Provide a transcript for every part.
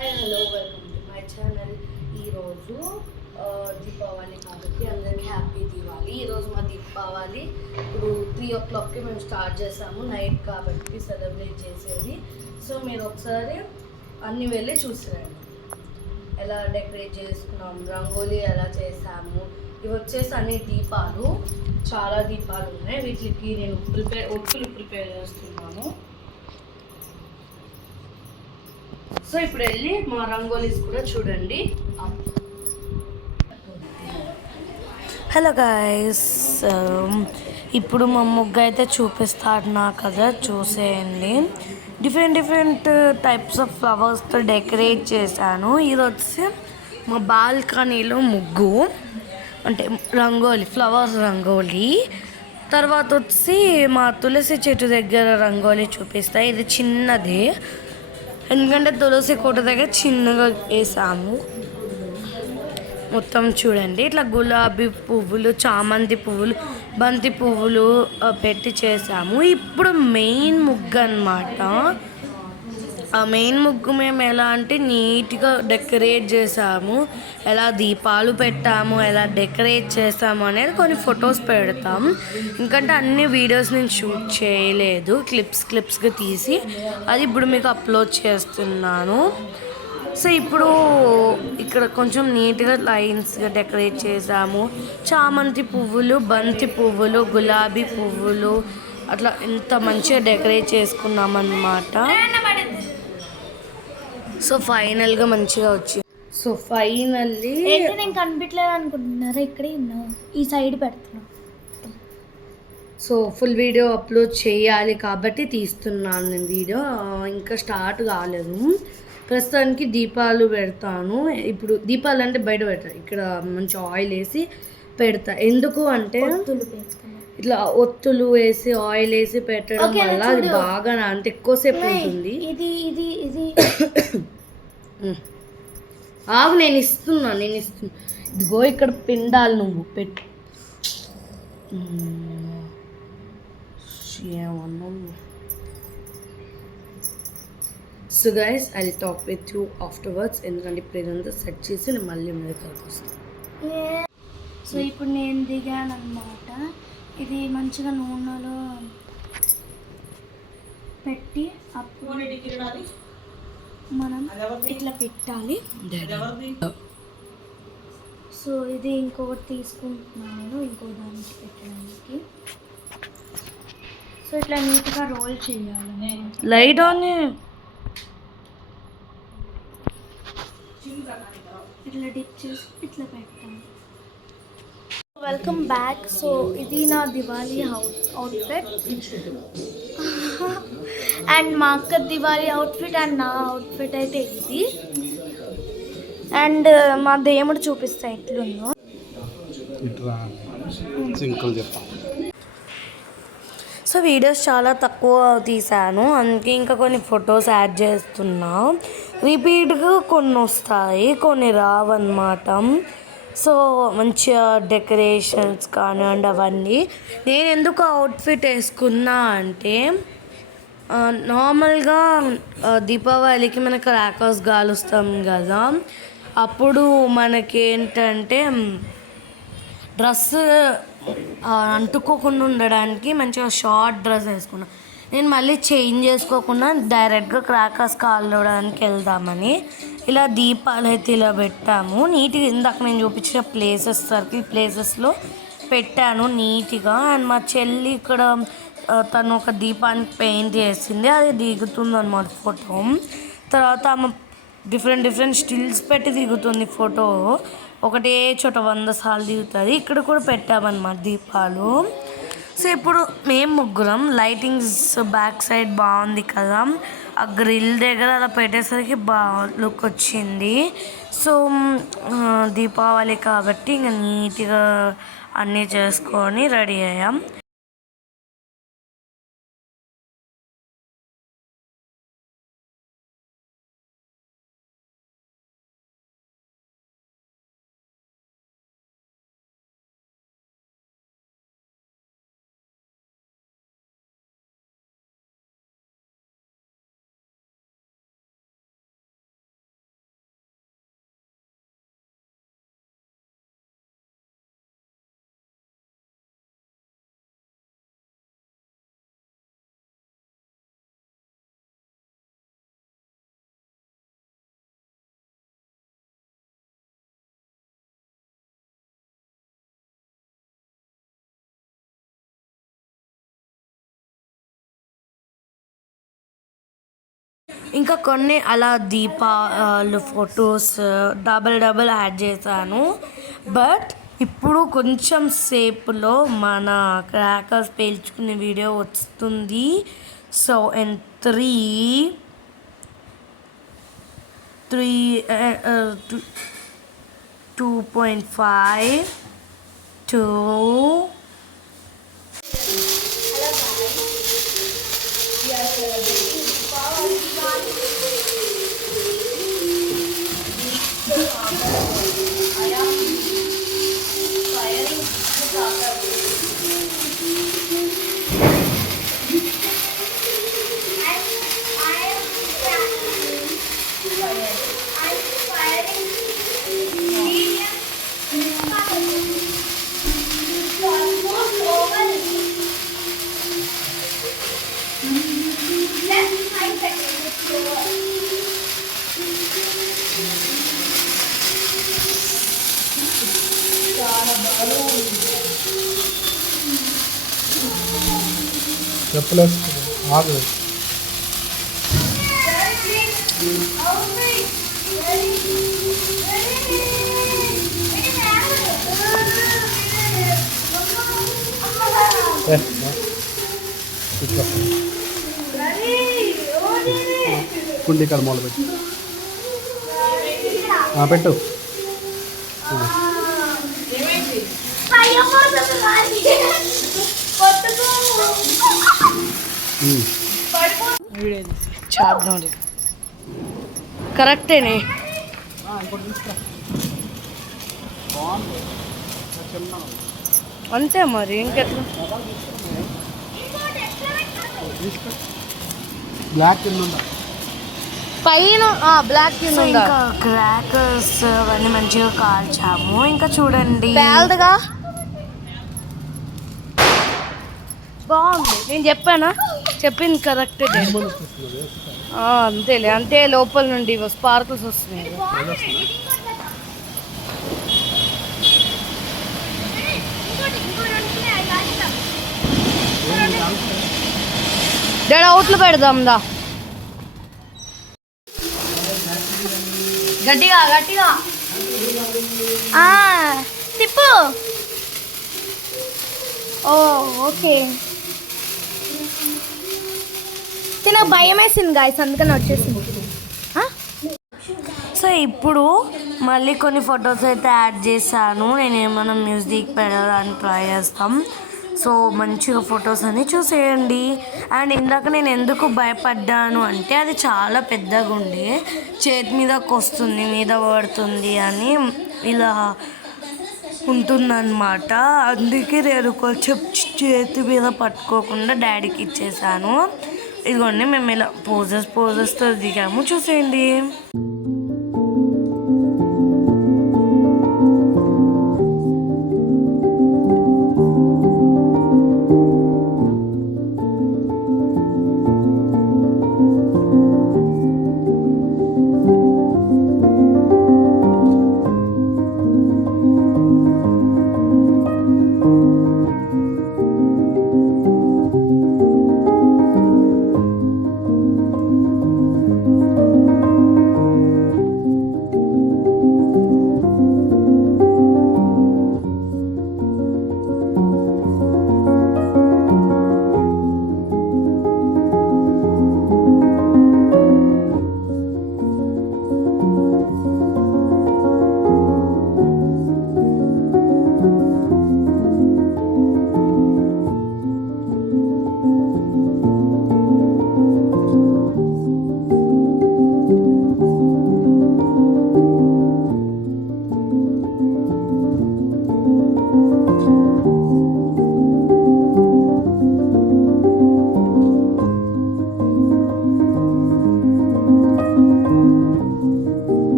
Hi hello welcome to my channel. ఈరోజు దీపావళి కాబట్టి అందరికీ హ్యాపీ దీపావళి. ఈరోజు మా దీపావళి ఇప్పుడు 3 o'clockకి మేము స్టార్ట్ చేసాము, నైట్ కాబట్టి సెలబ్రేట్ చేసేది. సో మీరు ఒకసారి అన్ని వెళ్ళి చూసిరండి ఎలా డెకరేట్ చేసుకున్నాం, రంగోలీ ఎలా చేసాము. ఇవి వచ్చేసి అన్ని దీపాలు, చాలా దీపాలు ఉన్నాయి. వీటికి నేను ఒత్తులు ప్రిపేర్ చేస్తున్నాను. సో ఇప్పుడు వెళ్ళి మా రంగోలీస్ కూడా చూడండి. హలో గాయస్, ఇప్పుడు మా ముగ్గు అయితే చూపిస్తాను కదా, చూసేయండి. డిఫరెంట్ టైప్స్ ఆఫ్ ఫ్లవర్స్తో డెకరేట్ చేశాను. ఇది వచ్చి మా బాల్కనీలో ముగ్గు, అంటే రంగోలీ, ఫ్లవర్స్ రంగోలీ. తర్వాత వచ్చి మా తులసి చెట్టు దగ్గర రంగోలీ చూపిస్తాయి. ఇది చిన్నది, ఎందుకంటే తులసి కోట దగ్గర చిన్నగా వేసాము. మొత్తం చూడండి, ఇట్లా గులాబీ పువ్వులు, చామంతి పువ్వులు, బంతి పువ్వులు పెట్టి చేసాము. ఇప్పుడు మెయిన్ ముగ్గు అన్నమాట. ఆ మెయిన్ ముగ్గు మేము ఎలా అంటే నీట్గా డెకరేట్ చేసాము. ఎలా దీపాలు పెట్టాము, ఎలా డెకరేట్ చేసాము అనేది కొన్ని ఫొటోస్ పెడతాం. ఎందుకంటే అన్ని వీడియోస్ నేను షూట్ చేయలేదు, క్లిప్స్గా తీసి అది ఇప్పుడు మీకు అప్లోడ్ చేస్తున్నాను. సో ఇప్పుడు ఇక్కడ కొంచెం నీట్గా లైన్స్గా డెకరేట్ చేసాము. చామంతి పువ్వులు, బంతి పువ్వులు, గులాబీ పువ్వులు, అట్లా ఎంత మంచిగా డెకరేట్ చేసుకున్నాం అన్నమాట. సో ఫైనల్గా మంచిగా వచ్చింది. సో ఫైనల్లీ నేను కనిపించలేదు అనుకుంటున్నారా, ఇక్కడే ఉన్నావు, ఈ సైడ్ పెడుతున్నా. సో ఫుల్ వీడియో అప్లోడ్ చేయాలి కాబట్టి తీస్తున్నాను నేను వీడియో. ఇంకా స్టార్ట్ కాలేదు. ప్రస్తుతానికి దీపాలు పెడతాను. ఇప్పుడు దీపాలు అంటే బయట పెడతాను, ఇక్కడ మంచి ఆయిల్ వేసి పెడతా. ఎందుకు అంటే ఇట్లా ఒత్తులు వేసి ఆయిల్ వేసి పెట్టడం వల్ల అది బాగా అంటే ఎక్కువసేపు ఉంటుంది. ఇది ఆగు, నేను ఇస్తున్నా. ఇదిగో ఇక్కడ పిండాలి, నువ్వు పెట్టు. So guys, I will talk with you afterwards. ఎందుకంటే ఇప్పుడు ఇదంతా సెట్ చేసి నేను మళ్ళీ మీద కలిపి వస్తాను. సో ఇప్పుడు నేను దిగాను అన్నమాట. ఇది మంచిగా నూనెలో పెట్టి అప్పుడు మనం ఇట్లా పెట్టాలి. సో ఇది ఇంకొకటి తీసుకుంటున్నాను నేను, ఇంకో దానికి పెట్టడానికి. సో ఇట్లా నీట్గా రోల్ చేయాలి. లైట్ ఆన్, ఇట్లా డిప్ చేసి ఇట్లా పెట్టాలి. Welcome back. సో ఇది నా దివాళీ అవుట్ఫిట్ అండ్ మా అక్క దివాళీ అవుట్ఫిట్ అండ్ నా అవుట్ఫిట్ అయితే ఇది. అండ్ మా దేవుడు చూపిస్తా ఎట్లుందో. సో వీడియోస్ చాలా తక్కువ తీసాను, అందుకే ఇంకా కొన్ని ఫొటోస్ యాడ్ చేస్తున్నా. రిపీట్గా కొన్ని వస్తాయి, కొన్ని రావన్నమాట. సో మంచిగా డెకరేషన్స్ కానివ్వండి అవన్నీ. నేను ఎందుకు అవుట్ఫిట్ వేసుకున్నా అంటే నార్మల్గా దీపావళికి మనకు క్రాకర్స్ కాలుస్తాం కదా, అప్పుడు మనకేంటంటే డ్రెస్ అంటుకోకుండా ఉండడానికి మంచిగా షార్ట్ డ్రెస్ వేసుకున్నాను. నేను మళ్ళీ చేంజ్ చేసుకోకుండా డైరెక్ట్గా క్రాకర్స్ కాలడానికి వెళ్దామని ఇలా దీపాలు అయితే ఇలా పెట్టాము నీట్గా. ఇందాక నేను చూపించిన సర్కిల్ ప్లేసెస్లో పెట్టాను నీట్గా. అండ్ మా చెల్లి ఇక్కడ తను ఒక దీపానికి పెయింట్ చేసింది, అది దిగుతుంది అన్నమాట ఫోటో. తర్వాత ఆమె డిఫరెంట్ స్టిల్స్ పెట్టి దిగుతుంది ఫోటో. ఒకటే చోట 100 సార్లు దిగుతుంది. ఇక్కడ కూడా పెట్టామన్నమాట దీపాలు. సో ఇప్పుడు మేము ముగ్గురం లైటింగ్స్ బ్యాక్ సైడ్ బాగుంది కదా, ఆ గ్రిల్ దగ్గర అలా పెట్టేసరికి బాగా లుక్ వచ్చింది. సో దీపావళి కాబట్టి ఇంకా నీట్గా అన్నీ చేసుకొని రెడీ అయ్యాం. ఇంకా కొన్ని అలా దీపాలు ఫొటోస్ డబల్ యాడ్ చేశాను. బట్ ఇప్పుడు కొంచెం సేపులో మన క్రాకర్స్ పేల్చుకునే వీడియో వస్తుంది. సో అండ్ 2.5 2 చెప్పలేదు ఆగు. కుండి కాడ మొదలు పెట్టు. పెట్టు. కరెక్టేనే. అంతే మరి ఇంకెట్లా. బ్లాక్ కింద పైన బ్లాక్ కింద ఇంకా క్రాకర్స్ అవన్నీ మంచిగా కాల్చాము. ఇంకా చూడండి పేలదుగా బాగుంది. నేను చెప్పానా, చెప్పింది కరెక్టే. అంతేలే, అంతే. లోపల నుండి స్పార్కుల్స్ వస్తున్నాయి. డాడీ అవుట్లు పెడదాం దా. గట్టిగా గట్టిగా తిప్పు. ఓకే. నాకు భయం వేసింది గాయస్, అందుకని వచ్చేసింది. సో ఇప్పుడు మళ్ళీ కొన్ని ఫొటోస్ అయితే యాడ్ చేశాను. నేను ఏమైనా మ్యూజిక్ పెట్టడానికి ట్రై చేస్తాం. సో మంచిగా ఫొటోస్ అని చూసేయండి. అండ్ ఇందాక నేను ఎందుకు భయపడ్డాను అంటే అది చాలా పెద్దగా ఉండి చేతి మీదకి వస్తుంది, మీద పడుతుంది అని ఇలా ఉంటుందన్నమాట. అందుకే నేను కొంచెం చేతి మీద పట్టుకోకుండా డాడీకి ఇచ్చేసాను. ఇదిగోండి మేము ఇలా పోజెస్తో దిగాము, చూసేయండి.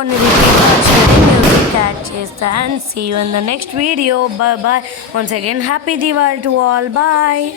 కొన్ని రిపీట్ మ్యూజిక్ యాడ్ చేస్తా. And see you in the next video. Bye bye. Once again happy Diwali to all. Bye.